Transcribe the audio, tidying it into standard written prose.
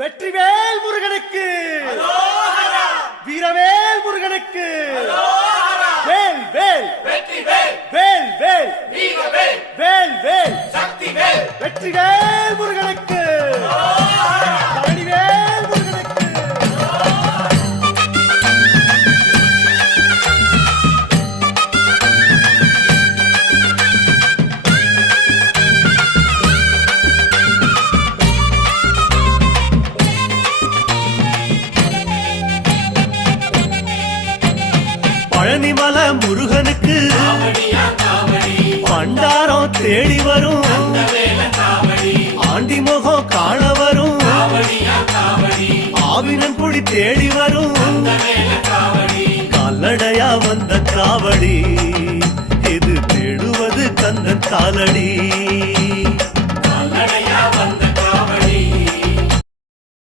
வெற்றிவேல் முருகனுக்கு, வீரவேல் முருகனுக்கு, வேல் வேல் வேல் வேல் வேல் வேல் வெற்றிவேல் முருகனுக்கு, பழனிவேல் முருகனுக்கு. பழனிமல முருகனுக்கு பண்டாரம் தேடி வரும், ஆண்டி முகம் காண வரும், ஆவினன் குடி தேடி வரும், கால்நடையா வந்த காவடி இது தேடுவது கந்தன் காலடி.